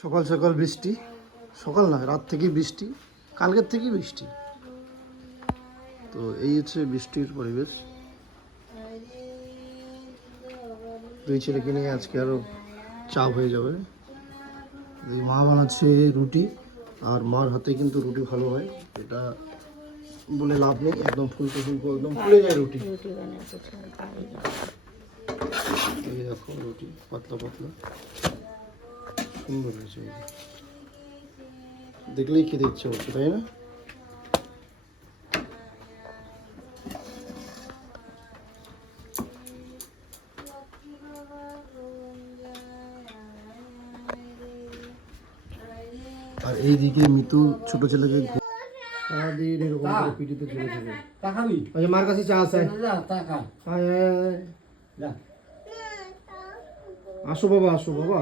সকাল সকাল বৃষ্টি। সকাল না রাত থেকেই বৃষ্টি, কালকের থেকেই বৃষ্টি। তো এই হচ্ছে বৃষ্টির পরিবেশ। দুই ছেলেকে নিয়ে আজকে আরও চাপ হয়ে যাবে। এই মা বানাচ্ছে রুটি, আর মার হাতে কিন্তু রুটি ভালো হয়। এটা বলে লাভ নেই, একদম ফুলকো ফুলকো একদম ফুলে যায় রুটি। এই দেখো রুটি, পাতলা পাতলা। সুন্দর হয়েছে দেখলেই খেতে ইচ্ছে হচ্ছে তাই না? আর এইদিকে মিতু ছোট ছেলেকে সারাদিন এরকম করে পিটিতে চলে যাবে। তাকাবি আচ্ছা মার কাছে চা আছে। তাকা আসো বাবা আসো বাবা।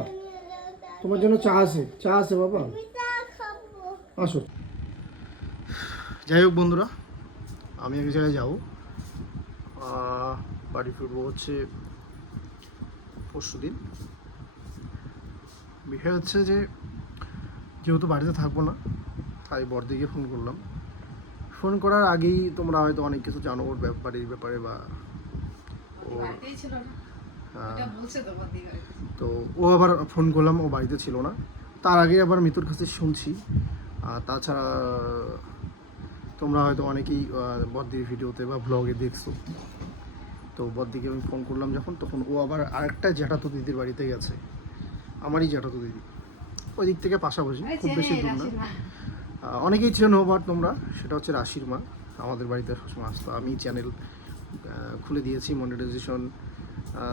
তোমার জন্য চা আছে চা আছে বাবা। আসো। যাই হোক বন্ধুরা আমি এক জায়গায় যাব। বাড়ি ফিরবো হচ্ছে পরশু দিন বিষয় হচ্ছে যে যেহেতু বাড়িতে থাকব না তাই বড়দিকে ফোন করলাম। ফোন করার আগেই তোমরা হয়তো অনেক কিছু জানো ওর ব্যাপ- বাড়ির ব্যাপারে বা তো ছিল। তো ও আবার ফোন করলাম ও বাড়িতে ছিল না। তার আগে আবার মিতুর কাছে শুনছি। আর তাছাড়া তোমরা হয়তো অনেকেই বদ্দির ভিডিওতে বা ব্লগে দেখছ। তো বদ্দিকে আমি ফোন করলাম যখন তখন ও আবার আরেকটা জ্যাঠাতো দিদির বাড়িতে গেছে। আমারই জ্যাঠাতো দিদি। ওই দিক থেকে পাশাপাশি খুব বেশি দূর না। অনেকেই চেনো বাট তোমরা সেটা হচ্ছে রাশির মা। আমাদের বাড়িতে সবসময় আসতো। আমি চ্যানেল খুলে দিয়েছি মনিটাইজেশন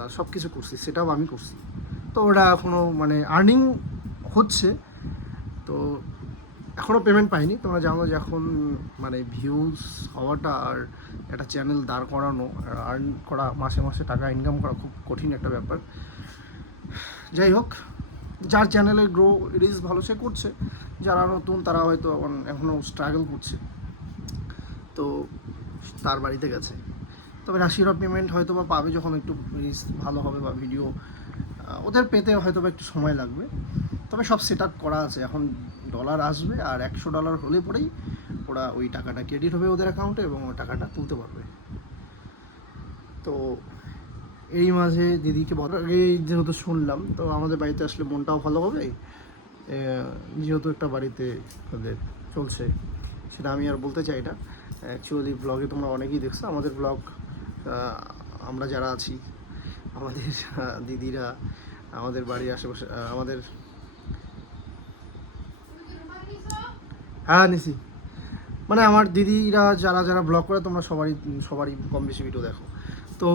সব কিছু করছি সেটাও আমি করছি। তো ওটা এখনও মানে আর্নিং হচ্ছে, তো এখনও পেমেন্ট পাইনি। তোমরা জানো যে এখন মানে ভিউজ হওয়াটা আর একটা চ্যানেল দাঁড় করানো আর্ন করা, মাসে মাসে টাকা ইনকাম করা খুব কঠিন একটা ব্যাপার। যাই হোক, যার চ্যানেলের গ্রো রিচ ভালো সে করছে, যারা নতুন তারা হয়তো এখন- এখনও স্ট্রাগল করছে। তো তার বাড়িতে গেছে। তবে রাশিরা পেমেন্ট হয়তো বা পাবে যখন একটু রিচ ভালো হবে বা ভিডিও ওদের পেতে হয়তো বা একটু সময় লাগবে। তবে সব সেট করা আছে। এখন ডলার আসবে আর একশো ডলার হলে পরেই ওরা ওই টাকাটা ক্রেডিট হবে ওদের অ্যাকাউন্টে এবং ওই টাকাটা তুলতে পারবে। তো এই মাঝে দিদিকে বলার আগে যেহেতু শুনলাম, তো আমাদের বাড়িতে আসলে মনটাও ভালো হবে। যেহেতু একটা বাড়িতে ওদের চলছে, সেটা আমি আর বলতে চাই না। অ্যাকচুয়ালি ব্লগে তোমরা অনেকেই দেখছ। আমাদের ব্লগ আমরা যারা আছি, আমাদের দিদিরা, আমাদের বাড়ির আশেপাশে আমাদের হ্যাঁ নিছি মানে আমার দিদিরা যারা যারা ব্লগ করে, তোমরা সবারই সবারই কম বেশি ভিডিও দেখো। তো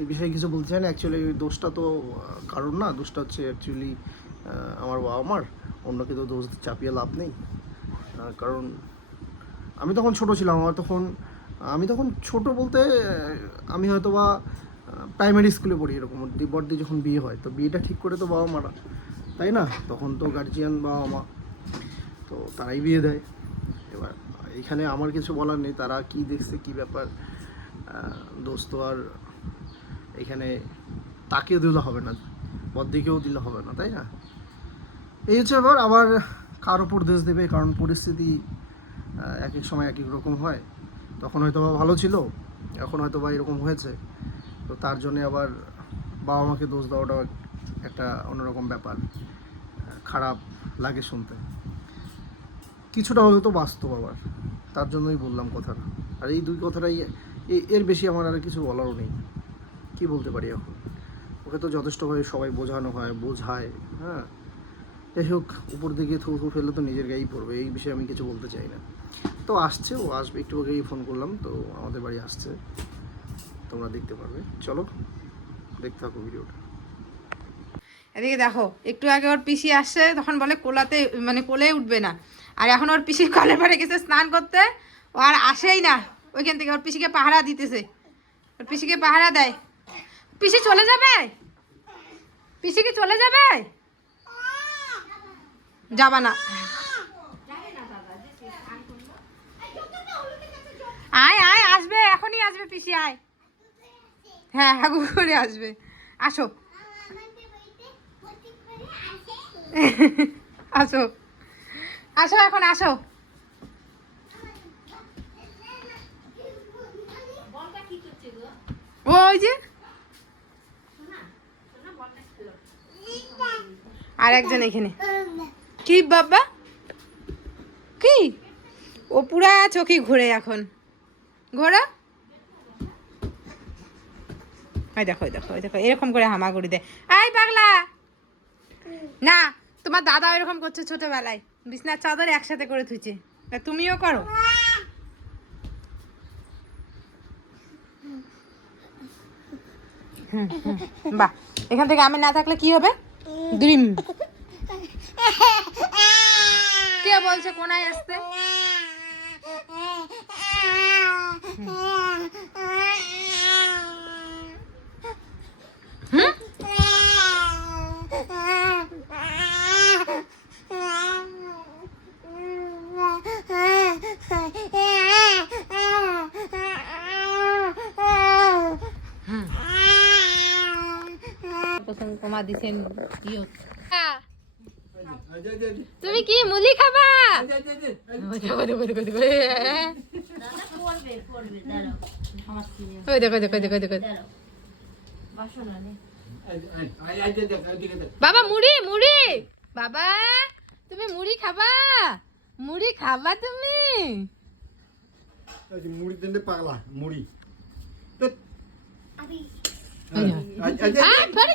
এই বিষয়ে কিছু বলতে চাই না। অ্যাকচুয়ালি দোষটা তো কারণ না। দোষটা হচ্ছে অ্যাকচুয়ালি আমার বাবা মার। অন্যকে তো দোষ চাপিয়ে লাভ নেই। কারণ আমি তখন ছোট ছিলাম। আমার তখন আমি তখন ছোট বলতে আমি হয়তো বা প্রাইমারি স্কুলে পড়ি এরকম। বড়দি যখন বিয়ে হয় তো বিয়েটা ঠিক করে তো বাবা মারা। তাই না? তখন তো গার্জিয়ান বাবা মা। তো তারাই বিয়ে দেয়। এবার এখানে আমার কিছু বলার নেই তারা কি দেখছে কি ব্যাপার। আহ, দোষ তো আর এখানে তাকে দিলে হবে না বদ্দিকেও দিলে হবে না তাই না? এই হচ্ছে ব্যাপার। আবার কার উপর দেশ দেবে? কারণ পরিস্থিতি এক এক সময় এক এক রকম হয়। তখন হয়তো বা ভালো ছিল, এখন হয়তো বা এরকম হয়েছে। তো তার জন্যে আবার বাবা মাকে দোষ দেওয়াটাও একটা অন্যরকম ব্যাপার। খারাপ লাগে শুনতে। কিছুটা হলেও তো বাস্তব আবার। তার জন্যই বললাম কথাটা। আর এই দুই কথাটাই এর বেশি আমার আর কিছু বলারও নেই। কি বলতে পারি এখন? ওকে তো যথেষ্টভাবে সবাই বোঝানো হয়, বোঝায় হ্যাঁ। যাই হোক, উপর দিকে থু থু ফেললে তো নিজের গায়েই পড়বে, এই বিষয়ে আমি কিছু বলতে চাই না। তো আসছে, ও আসবে। একটু আগেই ফোন করলাম, তো আমাদের বাড়ি আসছে। তোমরা দেখতে পারবে। চলো, দেখতে থাকো ভিডিওটা। এদিকে দেখো, একটু আগে ওর পিসি আসছে, তখন বলে কোলাতে মানে কোলে উঠবে না। আর এখন ওর পিসি কলের পাড়ে গেছে স্নান করতে, ও আর আসেই না। ওইখান থেকে ওর পিসিকে পাহারা দিতেছে। ওর পিসিকে পাহারা দেয়। পিসি চলে যাবে? পিসি কি চলে যাবে? যাবা না। আয় আয় আসবে এখনই আসবে পিসি আয়। হ্যাঁ হ্যাঁ করে আসবে। আসে। আসো। আসো এখন আসো। ওই যে। আর একজন এখানে। কি বাবা? কি? ও পুরা চোখে ঘুরে এখন। ঘোরা ওই দেখো ওই দেখো ওই দেখো এরকম করে হামাগুড়ি দেয় আই পাগলা! না তোমার দাদা এরকম করছে ছোটবেলায়। বিছনার চাদর একসাথে করে থুইছে। তুমিও করো। বাহ। এখান থেকে আমি না থাকলে কি হবে? ড্রিম কে বলছে কোনায় আসতে? হুম প্রথম তোমার দিছেন ইয়ে তুমি কি মুলি খাবা? ওই দেখো, দেখো, দেখো, দেখো। বাবা মুড়ি মুড়ি। বাবা তুমি মুড়ি খাবা? মুড়ি খাবা তুমি? মুড়ি দিলে পাগলা মুড়ি। ওই দেখো। আয়, পড়ে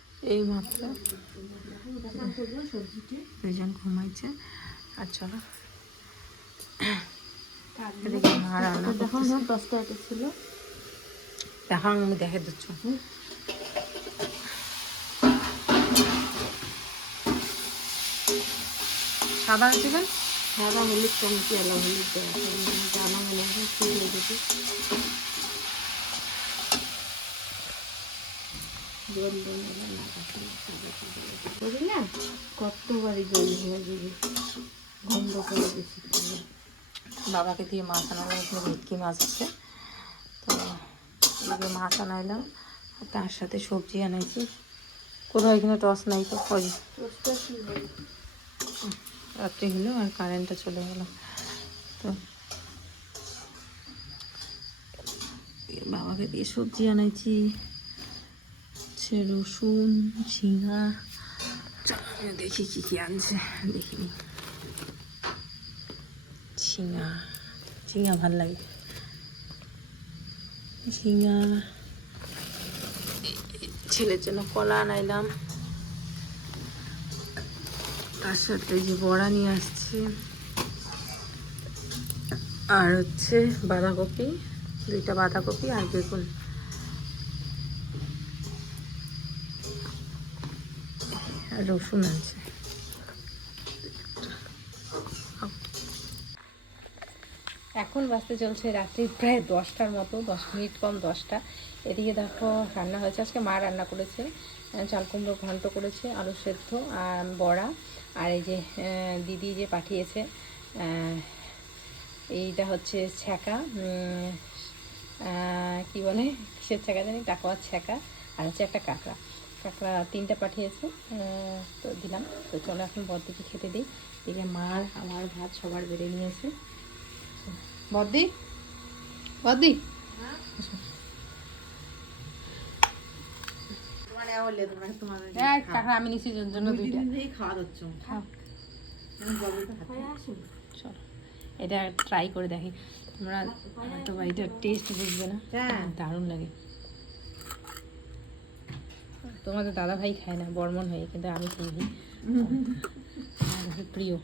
এই মাত্র দুজন ঘুমাইছে। আর চলো। দেখাও আমি দেখে দিচ্ছ। সাদা চিকেন সাদা হলুদ চামচি আলা হলুদ জানা মনে হয় করি না কতবারই জল হয়ে করে বাবাকে দিয়ে মাছ আনালাম এখানে ভেটকি মাছ আছে। তো এদিকে মাছ আনাইলাম আর তার সাথে সবজি আনাইছি। কোথাও এখানে টস নাই তো হয়? রাত্রি হলো আর কারেন্টটা চলে গেল। তো বাবাকে দিয়ে সবজি আনাইছি। হচ্ছে রসুন ঝিঙা। চলো, দেখি কি কি আনছে। দেখিনি। ঝিঙা। ঝিঙা ভালো লাগে। ঝিঙা। ছেলের জন্য কলা আনাইলাম। তার সাথে যে বড়া নিয়ে আসছে। আর হচ্ছে বাঁধাকপি দুইটা বাঁধাকপি আর বেগুন। রসুন আছে। এখন বাজতে চলছে রাত্রি প্রায় দশটার মতো, দশ মিনিট কম দশটা। এদিকে দেখো, রান্না হয়েছে। আজকে মা রান্না করেছে। চাল কুমড়ো ঘন্ট করেছে, আলু সেদ্ধ আর বড়া। আর এই যে দিদি যে পাঠিয়েছে এইটা হচ্ছে ছ্যাঁকা। কি বলে? কিসের ছ্যাঁকা জানি? টাকার ছ্যাঁকা। আর হচ্ছে একটা কাঁকড়া। কাঁকড়া তিনটা পাঠিয়েছে তো দিলাম। তো চলো এখন বরদিকে খেতে দিই। এদিকে মার আমার ভাত সবার বেড়ে নিয়েছে। বদ্দি বদ্দি কাঁকড়া আমি নিছি জন্য দুইটা। খাও। চলো। এটা ট্রাই করে দেখি। তোমরা হয়তো টেস্ট বুঝবে না। দারুণ লাগে। তোমাদের দাদা ভাই খায় না বর্মন হয়ে কিন্তু আমি খেয়ে আমার প্রিয়।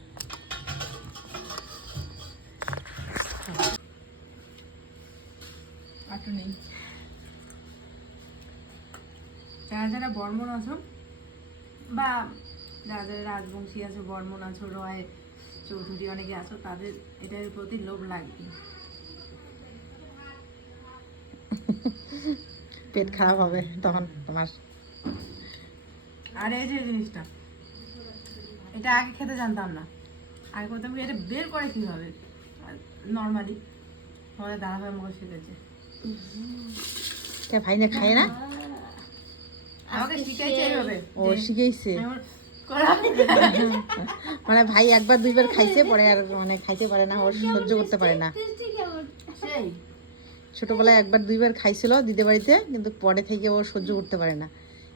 আটু নেই। যারা যারা বর্মন আছো বা যারা যারা রাজবংশী আছো বর্মন আছো রয় চৌধুরী অনেকে আছো তাদের এটার প্রতি লোভ লাগবে। পেট খারাপ হবে তখন তোমার। আর এই যে জিনিসটা এটা আগে খেতে জানতাম না। আগে করতাম কি এটা বের করে কীভাবে? নর্মালি আমাদের দাদা ভাই আমাকে শিখেছে। কে ভাই না খায় না? আমাকে শিখাইছে এইভাবে ও শিখেছে মানে ভাই একবার দুইবার খাইছে পরে আর মানে খাইতে পারে না ওর সহ্য করতে পারে না। ছোটবেলায় একবার দুইবার খাইছিল দিদি বাড়িতে কিন্তু পরে থেকে ও সহ্য করতে পারে না।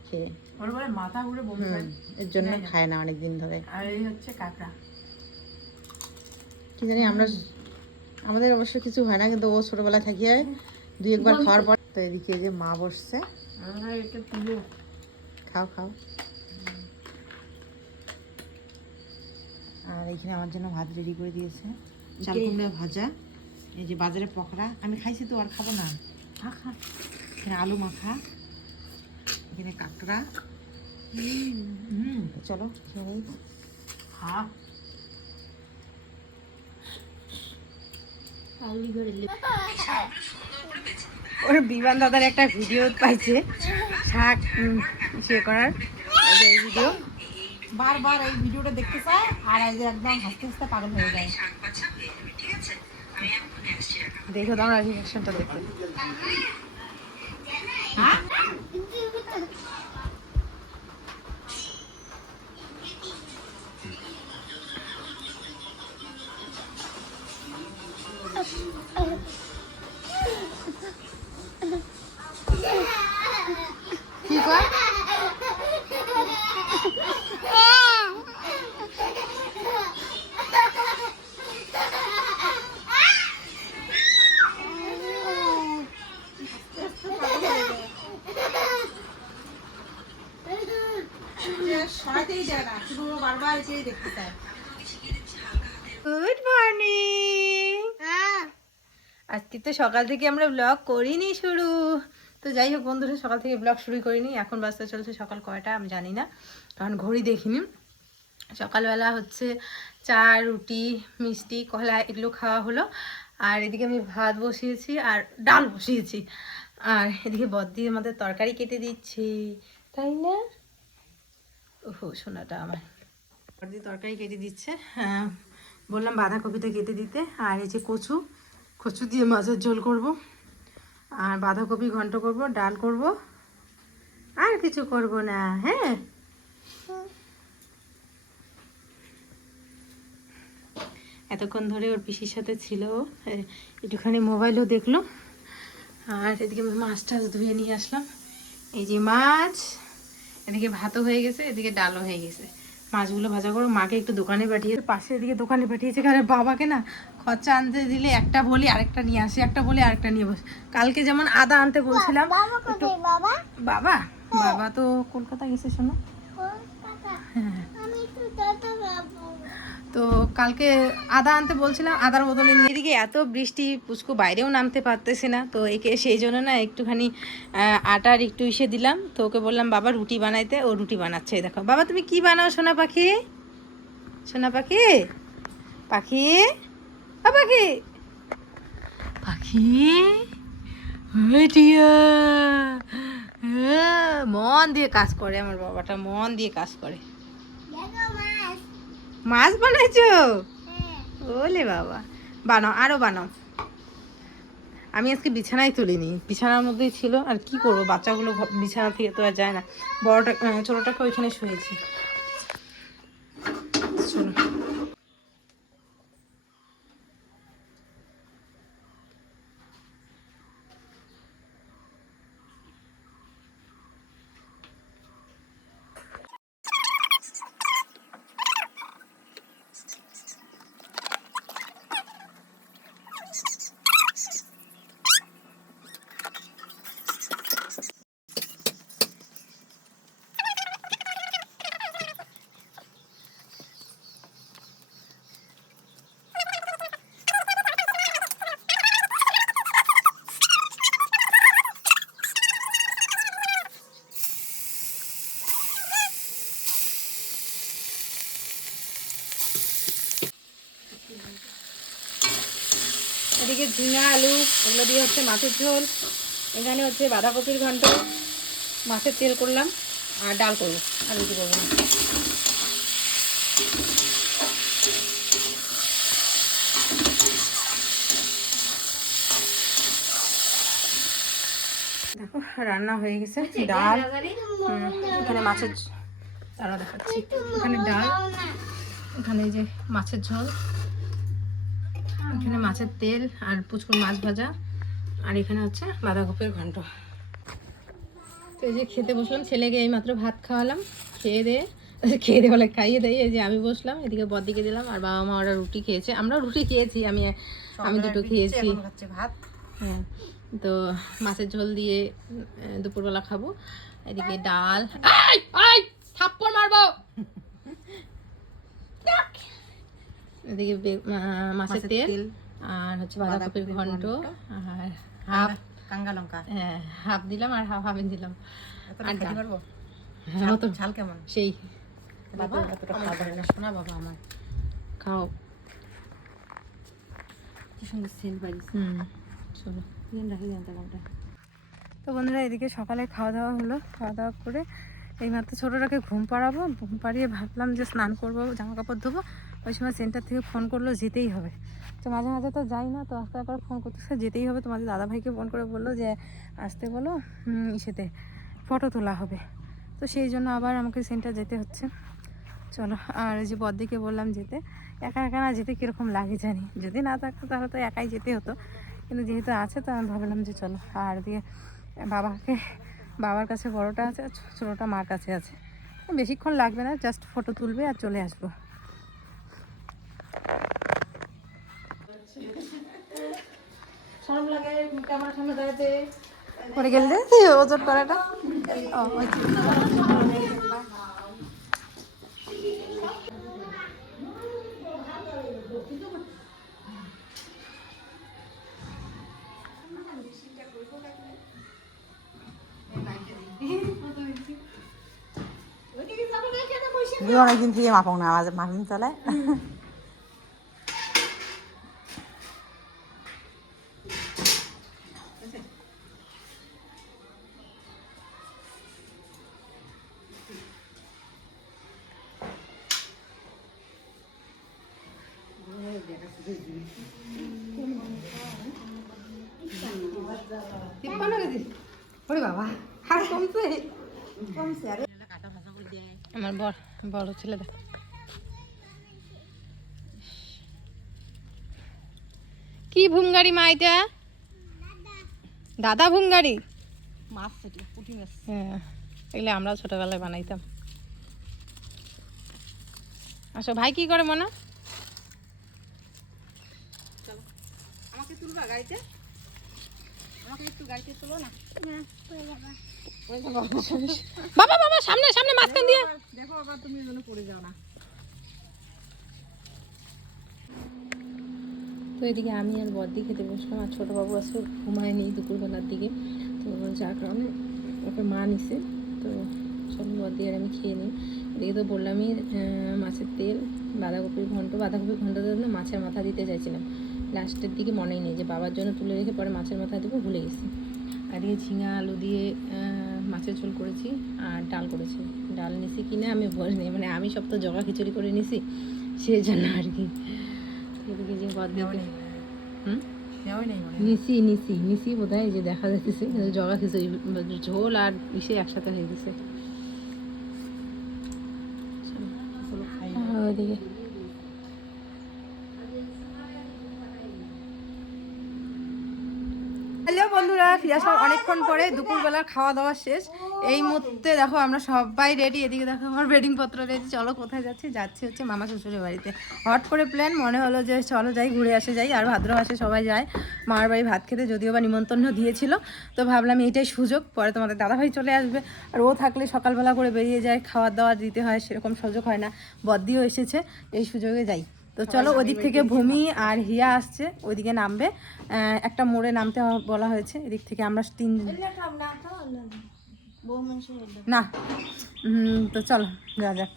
খেয়ে। ওর বলে মাথা ঘুরে বমি এর জন্য খায় না অনেক দিন ধরে। আর এই হচ্ছে কাঁকড়া। কি জানি আমরা আমাদের অবশ্য কিছু হয় না কিন্তু ও ছোটবেলায় থাকিয়ে দুই একবার খাওয়ার পর তো এদিকে যে মা বসছে। খাও খাও। আর এখানে আমার জন্য ভাত রেডি করে দিয়েছে। চাল কুমড়া ভাজা এই যে বাজারে পকোড়া আমি খাইছি তো আর খাব না। খা খা এখানে আলু মাখা এখানে কাঁকড়া। চলো খেয়ে। হ্যাঁ ওর বিমান দাদার একটা ভিডিও পাইছে। শাক ইয়ে করার। এই ভিডিও। বারবার এই ভিডিওটা দেখতে চায় আর যে একদম হাসতে হাসতে পাগল হয়ে যায়। দেখো তোমরা রিয়াকশনটা দেখো। আজকে সকাল থেকে আমরা ব্লগ করিনি শুরু। তো যাই হোক বন্ধুরা, সকাল থেকে ব্লগ শুরু করিনি, এখন বাসতে চলছে সকাল কয়টা আমি জানি না, কারণ ঘড়ি দেখিনি। সকালবেলা হচ্ছে চা, রুটি, মিষ্টি, কলা এগুলো খাওয়া হলো, আর এদিকে আমি ভাত বসিয়েছি আর ডাল বসিয়েছি। আর এদিকে বদ্দি আমাদের তরকারি কেটে দিচ্ছি, তাই না? ওহো সোনাটা আমার বদ্দি তরকারি কেটে দিচ্ছে হ্যাঁ বললাম বাঁধাকপিটা কেটে দিতে, আর এই যে কচু কচু দিয়ে মাছের ঝোল করব, আর বাঁধাকপি ঘন্ট করব, ডাল করব, আর কিছু করব না হ্যাঁ এতক্ষণ ধরে ওর পিসির সাথে ছিল। একটুখানি মোবাইলও দেখল, আর এদিকে মাছ টাছ ধুয়ে নিয়ে আসলাম এই যে মাছ, এদিকে ভাতও হয়ে গেছে, এদিকে ডালও হয়ে গেছে মাছগুলো ভাজা করো, মাকে একটু দোকানে পাঠিয়েছে পাশে এদিকে দোকানে পাঠিয়েছে, কারণ বাবাকে না খরচা আনতে দিলে একটা বলি আরেকটা নিয়ে আসি একটা বলি আরেকটা নিয়ে বসে। কালকে যেমন আদা আনতে বলছিলাম একটু বাবা? বাবা? তো কলকাতা গেছে শোনো। হ্যাঁ। তো কালকে আদা আনতে বলছিলাম আদার বদলে নিয়ে এদিকে এত বৃষ্টি পুচকু বাইরেও নামতে পারতেছে না তো একে সেই জন্য না একটুখানি আটার একটু ইসে দিলাম। তো ওকে বললাম বাবা রুটি বানাইতে। ও রুটি বানাচ্ছে দেখো। বাবা তুমি কি বানাও সোনা পাখি? সোনা পাখি? পাখি? পাখি। পাখি? হ্যাঁ, মন দিয়ে কাজ করে আমার বাবাটা মন দিয়ে কাজ করে। মাছ। বানাইছো? ওলে বাবা। বানাও আরও বানাও। আমি আজকে বিছানায় তুলিনি। বিছানার মধ্যেই ছিল। আর কি করব? বাচ্চাগুলো বিছানা থেকে তো আর যায় না। বড়টা ছোটটাকে ওইখানে শুয়েছি। এদিকে ঝিঙা আলু এগুলো দিয়ে হচ্ছে মাছের ঝোল। এখানে হচ্ছে বাঁধাকপির ঘন্ট মাছের তেল করলাম আর ডাল করব আর কিছু করব। না দেখো রান্না হয়ে গেছে ডাল এখানে মাছের দাঁড়াও দেখাচ্ছি। এখানে ডাল এখানে যে মাছের ঝোল। এখানে মাছের তেল আর পুচকুর মাছ ভাজা আর এখানে হচ্ছে বাঁধাকপির ঘন্ট। তো এই যে খেতে বসলাম ছেলেকে এই মাত্র ভাত খাওয়ালাম খেয়ে দিয়ে খেয়ে দিয়ে বলে খাইয়ে দেয় এই যে আমি বসলাম এদিকে বদিকে দিলাম আর বাবা মা ওরা রুটি খেয়েছে। আমরাও রুটি খেয়েছি আমি আমি দুটো খেয়েছি। ভাত। হ্যাঁ তো মাছের ঝোল দিয়ে দুপুরবেলা খাব। এদিকে ডাল থাপ্পড় মারবো! এদিকে মাছের তেল আর হচ্ছে বাঁধাকপির ঘন্ট আর হাফ কাঙ্গা লঙ্কা। হ্যাঁ হাফ দিলাম আর হাফ হাফে দিলাম। আর খেতে পারব? হ্যাঁ ঝাল কেমন? সেই। বাবা খাওয়া শোনা বাবা আমার। খাও। কি সুন্দর সেন্ট বাড়িছে হুম চলো। রাখি জানতে পারটা তো বন্ধুরা এদিকে সকালে খাওয়া দাওয়া হলো। খাওয়া দাওয়া করে এইমাত্র ছোটোটাকে ঘুম পাড়াবো। ঘুম পাড়িয়ে ভাবলাম যে স্নান করব জামা কাপড় ধোবো। ওই সময় সেন্টার থেকে ফোন করল, যেতেই হবে। তো মাঝে মাঝে তো যাই না, তো আস্তে আবার ফোন করতেছে যেতেই হবে। তোমাদের দাদাভাইকে ফোন করে বলল যে, আসতে বলো ইসেতে ফটো তোলা হবে। তো সেই জন্য আবার আমাকে সেন্টার যেতে হচ্ছে। চলো, আর যে বদ্দিকে বললাম যেতে। একা একা না যেতে কীরকম লাগে জানি। যদি না থাকতো তাহলে তো একাই যেতে হতো। কিন্তু যেহেতু আছে, তো আমি ভাবলাম যে চলো, আর দিয়ে বাবাকে, বাবার কাছে বড়টা আছে আর ছোটোটা মার কাছে আছে। বেশিক্ষণ লাগবে না জাস্ট ফটো তুলবে আর চলে আসব। করে গেলে ওজন করাটা ও আচ্ছা। অনেকদিন থেকে মাপাও না আমার মাপিন চালায় তিপ্পান্ন কেজি ওরে বাবা আর কমছে আমার বড় বড় ছেলে দেখ কি ভুঙ্গারি মা এটা? দাদা ভুঙ্গারি মাছ সেটি পুঁটি মাছ। হ্যাঁ এগুলো আমরা ছোটবেলায় বানাইতাম। আচ্ছা ভাই কি করে মনে? আমাকে তুলবা গাড়িতে? আমাকে একটু গাড়িতে তুলো না। বাবা বাবা সামনে সামনে মাঝখান দিয়ে। দেখো আবার তুমি যেন পড়ে যাও না। তো এদিকে আমি আর বদ্দি খেতে বসলাম আর ছোটো বাবু আসলে ঘুমায়নি দুপুরবেলার দিকে। তো যার কারণে ওকে মা নিছে। তো সব বদ্দি আর আমি খেয়ে নিই। এদিকে তো বললামই মাছের তেল বাঁধাকপির ঘন্ট। বাঁধাকপির ঘন্ট না মাছের মাথা দিতে চাইছিলাম। লাস্টের দিকে মনেই নেই যে বাবার জন্য তুলে রেখে পরে মাছের মাথা দেবো ভুলে গেছি। আর এদিকে ঝিঙা আলু দিয়ে মাছের ঝোল করেছি আর ডাল করেছি। ডাল নিছি কিনা আমি বলিনি মানে আমি সব তো জগা খিচুড়ি করে নিছি সেই জন্য আর কি। এদিকে যে বদ্দি হুম? নেওয়াই নেই মনে। নিসি নিসি নিসি বোধ হয় যে দেখা যাচ্ছে কিন্তু জগা খিচুড়ি ঝোল আর ইসে একসাথে হয়ে গেছে। হ্যাঁ, ফিরে আসলাম অনেকক্ষণ পরে দুপুরবেলা খাওয়া দাওয়া শেষ। এই মুহূর্তে দেখো আমরা সবাই রেডি এদিকে দেখো আমার বেডিং পত্র রেডি চলো কোথায় যাচ্ছি? যাচ্ছি হচ্ছে মামা শ্বশুরের বাড়িতে। হট করে প্ল্যান মনে হলো যে চলো যাই, ঘুরে আসে যাই, আর ভাদ্র মাসে সবাই যায়। মার বাড়ি ভাত খেতে যদিও বা নিমন্ত্রণ দিয়েছিল, তো ভাবলাম এইটাই সুযোগ, পরে তোমাদের দাদাভাই চলে আসবে। আর ও থাকলে সকালবেলা করে বেরিয়ে যায় খাওয়ার দাওয়ার দিতে হয়, সেরকম সুযোগ হয় না। বদ্দিও এসেছে, এই সুযোগে যাই। তো চলো ওদিক থেকে ভূমি আর হিয়া আসছে ওইদিকে নামবে। একটা মোড়ে নামতে বলা হয়েছে এদিক থেকে আমরা তিন না তো চলো যা যাক।